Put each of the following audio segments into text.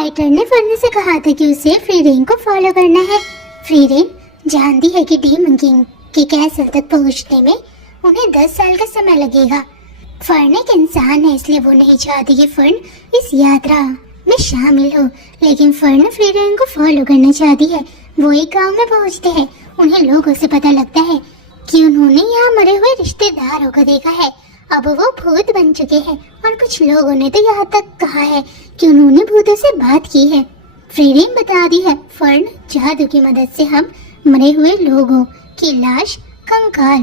हाइटर ने फर्न से कहा था कि उसे फ्रीरेन को फॉलो करना है। फ्रीरेन जानती है कि डीमन किंग के कैसल तक पहुंचने में उन्हें 10 साल का समय लगेगा। फर्न एक इंसान है, इसलिए वो नहीं चाहती कि फर्न इस यात्रा में शामिल हो, लेकिन फर्न फ्रीरेन को फॉलो करना चाहती है। वो एक गांव में पहुंचते हैं। उन्हें लोगों से पता लगता है कि उन्होंने यहाँ मरे हुए रिश्तेदारों को देखा है। अब वो भूत बन चुके हैं और कुछ लोगों ने तो यहाँ तक कहा है कि उन्होंने भूतों से बात की है। फ्रीरेन बता दी है फर्न जादू की मदद से हम मरे हुए लोगों की लाश, कंकाल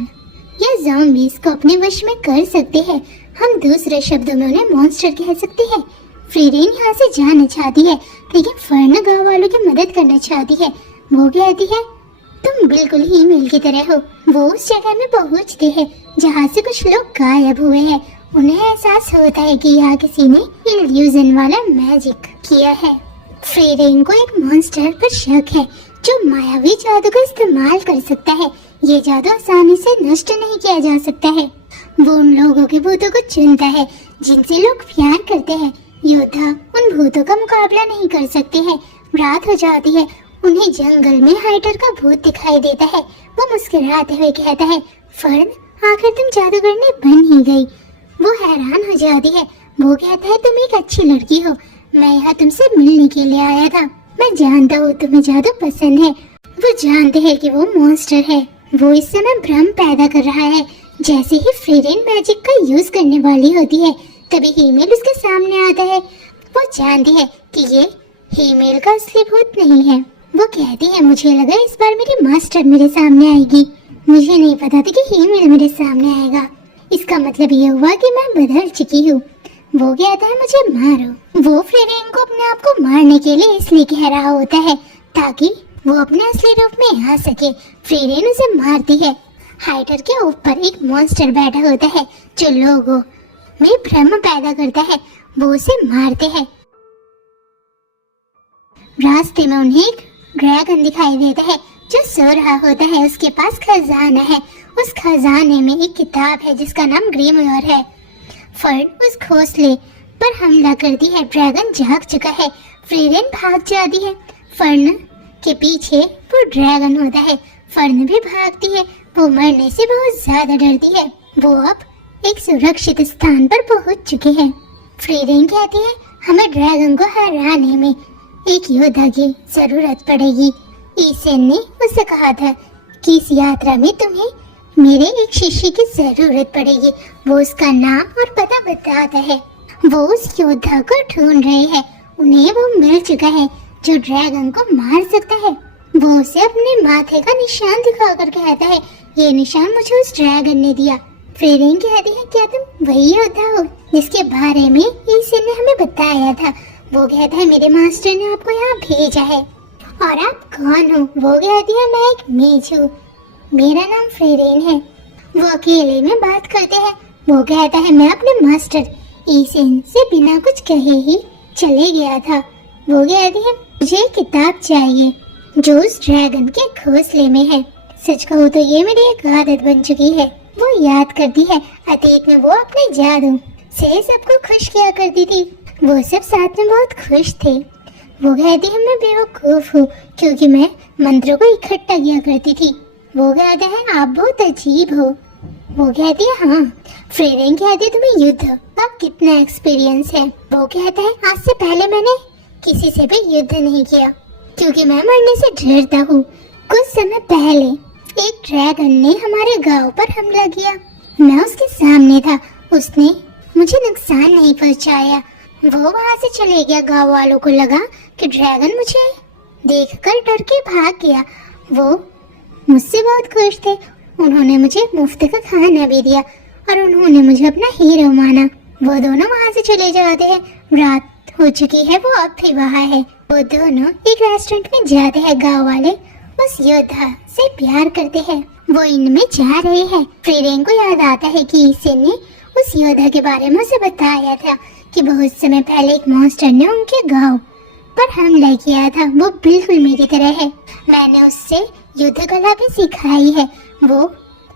या ज़ॉम्बीज़ को अपने वश में कर सकते हैं। हम दूसरे शब्दों में उन्हें मॉन्स्टर कह सकते हैं। फ्रीरेन यहाँ से जाना चाहती है, लेकिन फर्न गाँव वालों की मदद करना चाहती है। वो कहती है तुम बिल्कुल ही ईमेल की तरह हो। वो उस जगह में पहुँचते हैं जहाँ से कुछ लोग गायब हुए हैं। उन्हें एहसास होता है कि यहाँ किसी ने इल्यूजन वाला मैजिक किया है। फ्रीरेन को एक मॉन्स्टर पर शक है जो मायावी जादू का इस्तेमाल कर सकता है। ये जादू आसानी से नष्ट नहीं किया जा सकता है। वो उन लोगों के भूतों को चुनता है जिनसे लोग प्यार करते हैं। योद्धा उन भूतों का मुकाबला नहीं कर सकते हैं। रात हो जाती है। उन्हें जंगल में हाइटर का भूत दिखाई देता है। वो मुस्कुराते हुए कहता है फर्न, आखिर तुम जादूगरनी बन ही गई। वो हैरान हो जाती है। वो कहता है तुम एक अच्छी लड़की हो। मैं यहाँ तुमसे मिलने के लिए आया था। मैं जानता हूँ तुम्हें जादू पसंद है। वो जानते हैं कि वो मॉन्स्टर है। वो इस समय भ्रम पैदा कर रहा है। जैसे ही फ्रीरेन मैजिक का यूज करने वाली होती है, तभी हीमेल उसके सामने आता है। वो जानती है कि ये हीमेल का असली भूत नहीं है। वो कहती है मुझे लगा इस बार मेरी मास्टर मेरे सामने आएगी। मुझे नहीं पता था कि हीमेल मेरे सामने आएगा। इसका मतलब ये हुआ कि मैं बदल चुकी हूँ। वो कहता है मुझे मारो। वो फ्रीरेन को अपने आप को मारने के लिए इसलिए कह रहा होता है ताकि वो अपने असली रूप में आ सके। फ्रीरेन उसे मारती है। हाइटर के ऊपर एक मॉन्स्टर बैठा होता है जो लोगों में भ्रम पैदा करता है। वो उसे मारते हैं। रास्ते में उन्हें एक ड्रैगन दिखाई देता है जो सो रहा होता है। उसके पास खजाना है। उस खजाने में एक किताब है जिसका नाम ग्रीमयोर है। फर्न उस घोंसले पर हमला करती है। ड्रैगन जाग चुका है। फ्रीरेन भाग जाती है। फर्न के पीछे वो ड्रैगन होता है। फर्न भी भागती है। वो मरने से बहुत ज्यादा डरती है। वो अब एक सुरक्षित स्थान पर पहुंच चुके हैं। फ्रीरेन कहती है हमें ड्रैगन को हराने में एक योद्धा की जरूरत पड़ेगी। ईसेन ने उससे कहा था कि इस यात्रा में तुम्हें मेरे एक शिष्य की जरूरत पड़ेगी। वो उसका नाम और पता बताता है। वो उस योद्धा को ढूंढ रहे हैं। उन्हें वो मिल चुका है जो ड्रैगन को मार सकता है। वो उसे अपने माथे का निशान दिखाकर कहता है ये निशान मुझे उस ड्रैगन ने दिया। फ्रीरेन कहती है क्या तुम वही योद्धा हो जिसके बारे में ईसेन ने हमें बताया था? वो कहता है मेरे मास्टर ने आपको यहाँ भेजा है। और आप कौन हो? वो कहती है मैं एक मेज हूँ। मेरा नाम फ्रीरेन है। वो अकेले में बात करते हैं। वो कहता है मैं अपने मास्टर ईसेन से बिना कुछ कहे ही चले गया था। वो कहती है मुझे एक किताब चाहिए जो उस ड्रैगन के घोंसले में है। सच कहूँ तो ये मेरी एक आदत बन चुकी है। वो याद करती है अतीत में वो अपने जादू से सबको खुश किया करती थी। वो सब साथ में बहुत खुश थे। वो कहती है मैं बेवकूफ हूँ क्योंकि मैं मंत्रों को इकट्ठा किया करती थी। वो कहते हैं आप बहुत अजीब हो। वो कहती है हाँ। फ्रीरेन कहती है तुम्हें युद्ध का कितना एक्सपीरियंस है? वो कहता है आज से पहले मैंने किसी से भी युद्ध नहीं किया क्योंकि मैं मरने से डरता हूँ। कुछ समय पहले एक ड्रैगन ने हमारे गांव पर हमला किया। मैं उसके सामने था। उसने मुझे नुकसान नहीं पहुँचाया। वो वहाँ से चले गया। गांव वालों को लगा कि ड्रैगन मुझे देखकर डर के भाग गया। वो मुझसे बहुत खुश थे। उन्होंने मुझे मुफ्त का खाना भी दिया और उन्होंने मुझे अपना हीरो माना। वो दोनों वहाँ से चले जाते हैं। रात हो चुकी है। वो अब भी वहाँ है। वो दोनों एक रेस्टोरेंट में जाते हैं। गांव वाले उस योद्धा से प्यार करते हैं। वो इनमें जा रहे हैं। फ्रीरेन को याद आता है कि ईसेन ने उस योद्धा के बारे में उसे बताया था कि बहुत समय पहले एक मॉन्स्टर ने उनके गांव पर हमला किया था। वो बिल्कुल मेरी तरह है। मैंने उससे युद्ध कला भी सिखाई है। वो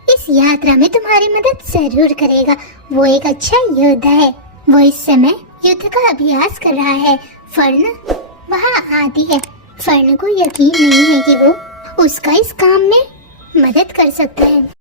इस यात्रा में तुम्हारी मदद जरूर करेगा। वो एक अच्छा योद्धा है। वो इस समय युद्ध का अभ्यास कर रहा है। फर्न वहाँ आती है। फर्न को यकीन नहीं है कि वो उसका इस काम में मदद कर सकता है।